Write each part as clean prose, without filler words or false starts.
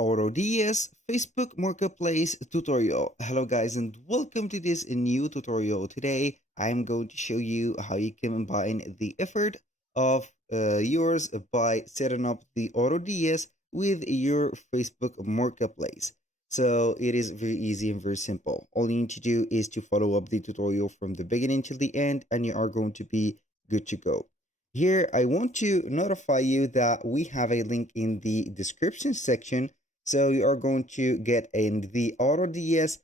Autods Facebook Marketplace tutorial. Hello guys and welcome to this new tutorial. Today I'm going to show you how you can combine the effort of yours by setting up the Autods with your Facebook Marketplace. So it is very easy and very simple. All you need to do is to follow up the tutorial from the beginning till the end and you are going to be good to go. Here, I want to notify you that we have a link in the description section, so you are going to get in the AutoDS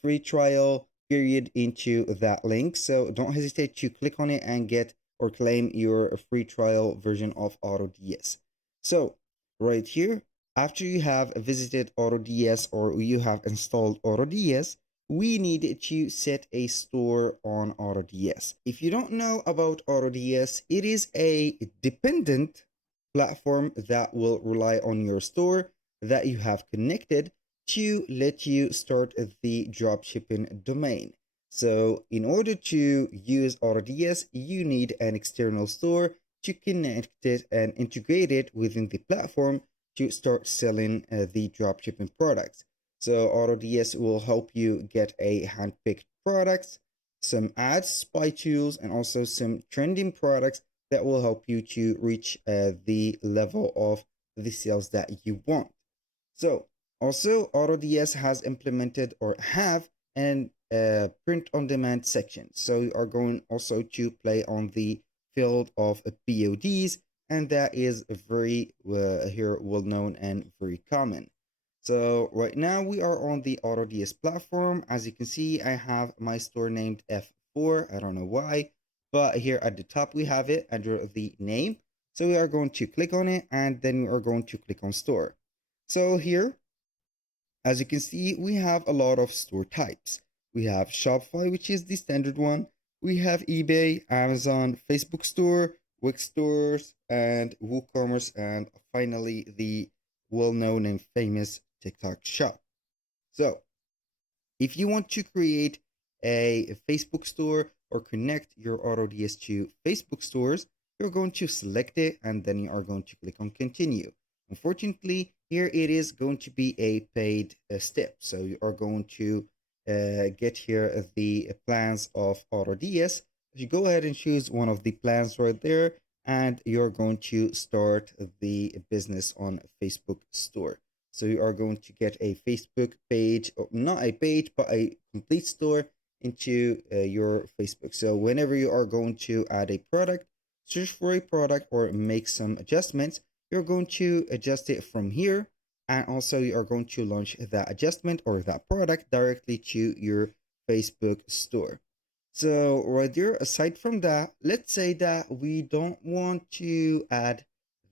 free trial period into that link. So don't hesitate to click on it and get or claim your free trial version of AutoDS. So right here, after you have visited AutoDS or you have installed AutoDS, we need to set a store on AutoDS. If you don't know about AutoDS, it is a dependent platform that will rely on your store that you have connected to let you start the dropshipping domain. So in order to use AutoDS, you need an external store to connect it and integrate it within the platform to start selling the dropshipping products. So AutoDS will help you get a handpicked products, some ads, spy tools, and also some trending products that will help you to reach the level of the sales that you want. So also AutoDS has implemented or have an print on demand section. So you are going also to play on the field of PODs, and that is very here well known and very common. So right now we are on the AutoDS platform. As you can see, I have my store named F4. I don't know why, but here at the top we have it under the name. So we are going to click on it and then we are going to click on store. So here, as you can see, we have a lot of store types. We have Shopify, which is the standard one. We have eBay, Amazon, Facebook store, Wix stores, and WooCommerce, and finally the well-known and famous TikTok shop. So if you want to create a Facebook store or connect your AutoDS to Facebook stores, you're going to select it and then you are going to click on continue. Unfortunately, here it is going to be a paid step. So you are going to get here the plans of AutoDS. You go ahead and choose one of the plans right there, and you're going to start the business on Facebook store. So you are going to get a Facebook page, or not a page, but a complete store into your Facebook. So whenever you are going to add a product, search for a product or make some adjustments, you're going to adjust it from here. And also you are going to launch that adjustment or that product directly to your Facebook store. So right there, aside from that, let's say that we don't want to add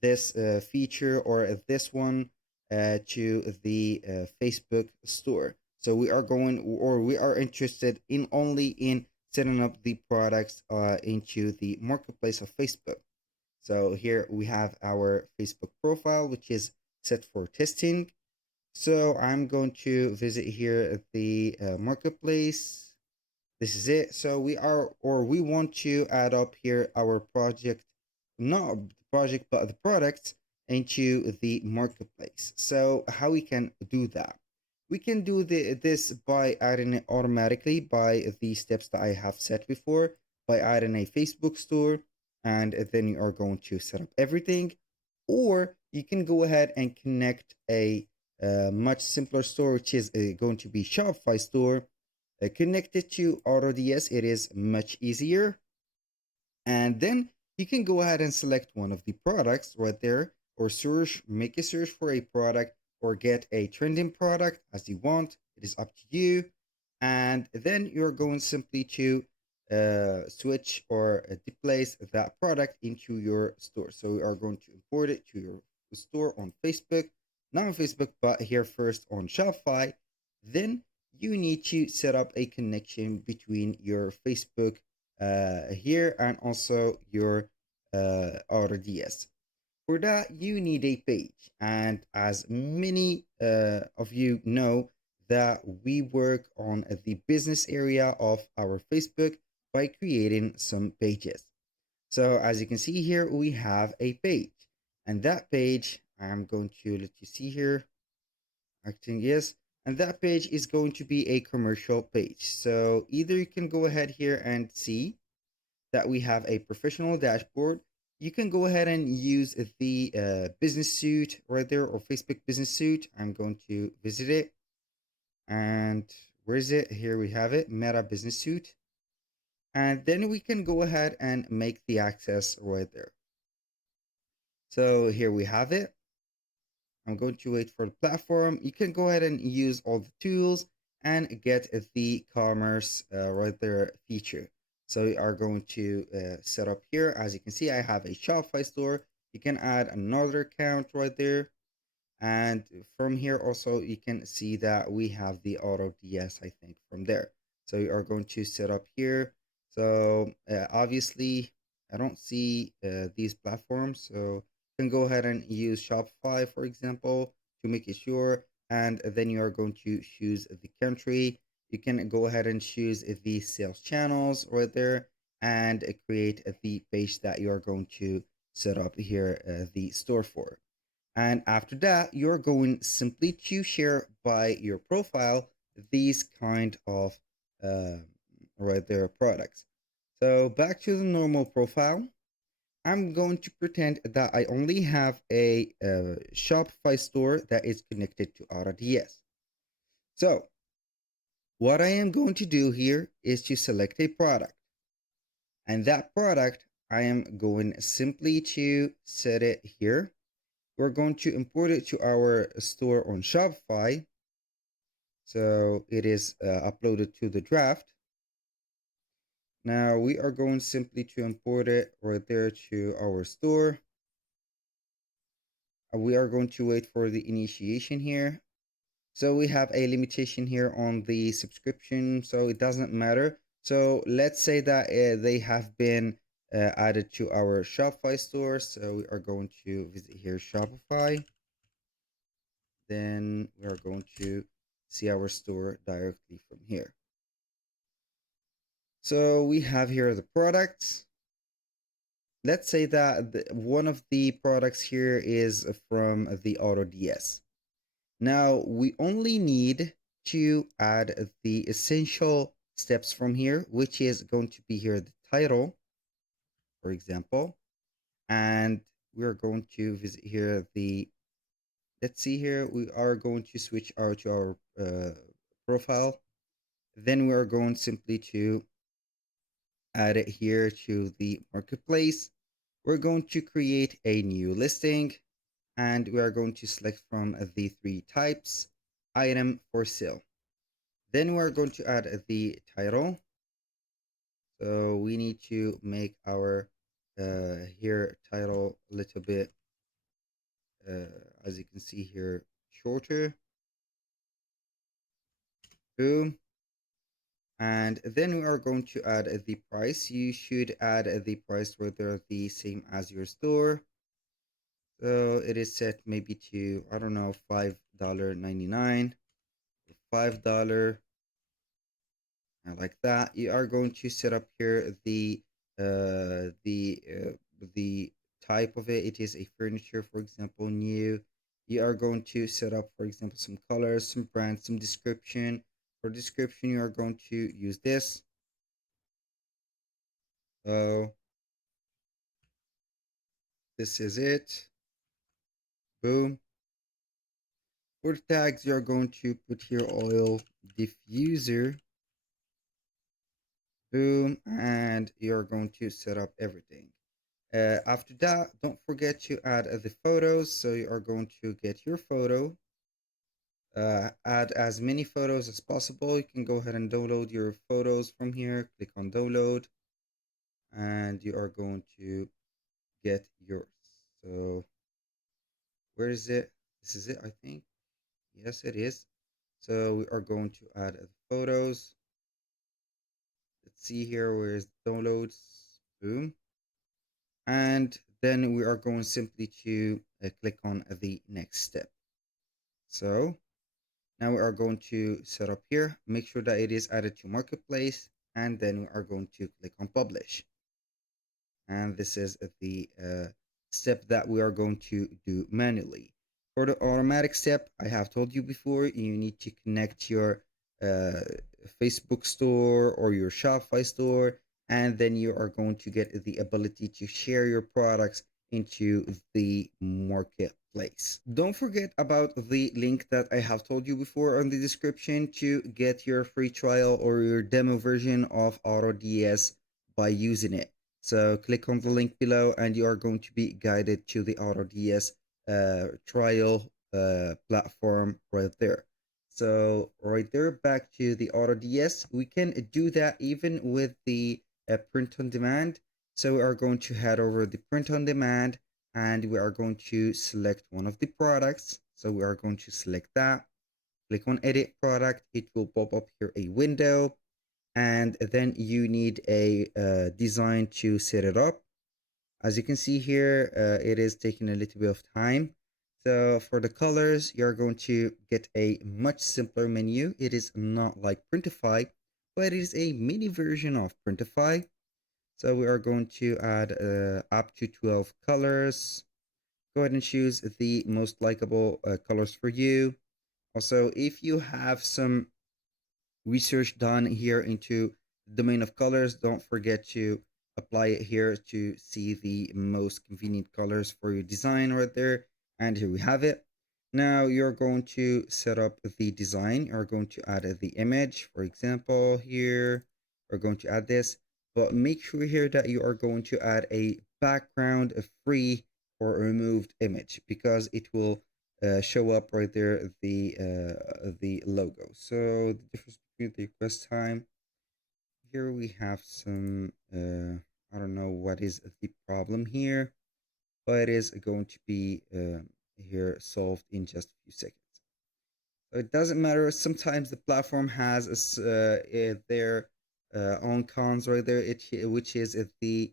this feature or this one to the Facebook store. So we are going, or we are interested in only in setting up the products into the marketplace of Facebook. So here we have our Facebook profile, which is set for testing. So I'm going to visit here at the marketplace. This is it. So we are, or we want to add up here our project, not the project, but the products into the marketplace. So how we can do that? We can do this by adding it automatically by the steps that I have set before, by adding a Facebook store, and then you are going to set up everything. Or you can go ahead and connect a much simpler store, which is going to be Shopify store. Connected to AutoDS, it is much easier. And then you can go ahead and select one of the products right there, or search, make a search for a product, or get a trending product as you want. It is up to you. And then you're going simply to switch or displace that product into your store. So we are going to import it to your store on Facebook, not on Facebook, but here first on Shopify. Then you need to set up a connection between your Facebook here and also your AutoDS. For that, you need a page. And as many of you know, that we work on the business area of our Facebook by creating some pages. So as you can see here, we have a page. And that page, I'm going to let you see here. acting yes. And that page is going to be a commercial page. So either you can go ahead here and see that we have a professional dashboard. You can go ahead and use the business suite right there, or Facebook business suite. I'm going to visit it. And where is it? Here we have it, Meta business suite. And then we can go ahead and make the access right there. So here we have it. I'm going to wait for the platform. You can go ahead and use all the tools and get the commerce right there feature. So we are going to set up here. As you can see, I have a Shopify store. You can add another account right there. And from here also, you can see that we have the Autods, I think, from there. So you are going to set up here. So obviously, I don't see these platforms. So you can go ahead and use Shopify, for example, to make it sure. And then you are going to choose the country. You can go ahead and choose the sales channels right there and create the page that you are going to set up here the store for. And after that, you're going simply to share by your profile these kind of uh, right there products. So back to the normal profile. I'm going to pretend that I only have a Shopify store that is connected to AutoDS. So what I am going to do here is to select a product. And that product, I am going simply to set it here. We're going to import it to our store on Shopify. So it is uploaded to the draft. Now we are going simply to import it right there to our store. We are going to wait for the initiation here. So we have a limitation here on the subscription, so it doesn't matter. So let's say that they have been added to our Shopify store. So we are going to visit here Shopify. Then we are going to see our store directly from here. So we have here the products. Let's say that one of the products here is from the Autods. Now we only need to add the essential steps from here, which is going to be here the title, for example, and we're going to visit here the, let's see here, we are going to switch out to our profile. Then we are going simply to add it here to the marketplace. We're going to create a new listing, and we are going to select from the three types, item for sale. Then we're going to add the title. So we need to make our here title a little bit, as you can see here, shorter. Boom. And then we are going to add the price. You should add the price where they're the same as your store. So it is set maybe to, I don't know, $5.99, $5, like that. You are going to set up here the type of it. It is a furniture, for example, new. You are going to set up, for example, some colors, some brands, some description. For description, you are going to use this. So this is it. Boom. For tags, you're going to put here oil diffuser. Boom. And you're going to set up everything. After that, don't forget to add the photos. So you are going to get your photo. Add as many photos as possible. You can go ahead and download your photos from here. Click on download. And you are going to get yours. So where is it? This is it, I think. Yes, it is. So we are going to add the photos. Let's see here, where's downloads? Boom. And then we are going simply to click on the next step. So now we are going to set up here, make sure that it is added to marketplace, and then we are going to click on publish. And this is the step that we are going to do manually. For the automatic step, I have told you before, you need to connect your uh, Facebook store or your Shopify store, and then you are going to get the ability to share your products into the marketplace. Don't forget about the link that I have told you before on the description to get your free trial or your demo version of AutoDS by using it. So click on the link below and you are going to be guided to the AutoDS trial platform right there. So right there, back to the AutoDS, we can do that even with the print on demand. So we are going to head over the print on demand and we are going to select one of the products. So we are going to select that, click on edit product. It will pop up here a window, and then you need a design to set it up. As you can see here, it is taking a little bit of time. So for the colors, you're going to get a much simpler menu. It is not like Printify, but it is a mini version of Printify. So we are going to add up to 12 colors. Go ahead and choose the most likable colors for you. Also, if you have some research done here into the domain of colors, don't forget to apply it here to see the most convenient colors for your design right there. And here we have it. Now you're going to set up the design. You're going to add the image, for example. Here we're going to add this, but make sure here that you are going to add a background, a free or removed image, because it will show up right there the logo. So the difference between the request time, here we have some I don't know what is the problem here, but it is going to be here solved in just a few seconds. So it doesn't matter. Sometimes the platform has their own cons right there, which is the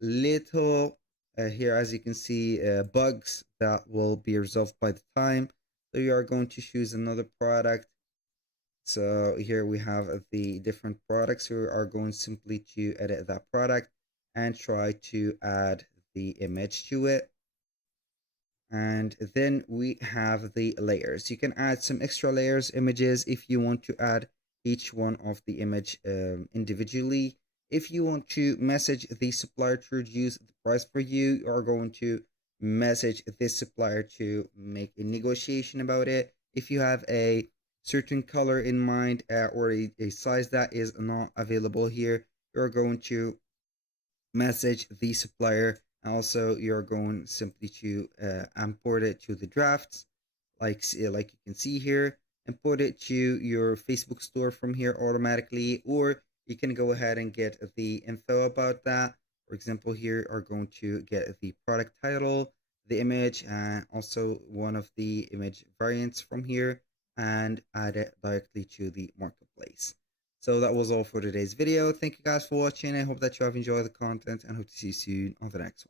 little here, as you can see, bugs that will be resolved by the time. So you are going to choose another product. So here we have the different products. We are going simply to edit that product and try to add the image to it. And then we have the layers. You can add some extra layers images if you want to add each one of the image individually. If you want to message the supplier to reduce the price for you, you are going to message this supplier to make a negotiation about it. If you have a certain color in mind or a size that is not available here, you're going to message the supplier. Also, you're going simply to import it to the drafts, like you can see here. Import it to your Facebook store from here automatically, or you can go ahead and get the info about that. For example, here are going to get the product title, the image, and also one of the image variants from here, and add it directly to the marketplace. So that was all for today's video. Thank you guys for watching. I hope that you have enjoyed the content and hope to see you soon on the next one.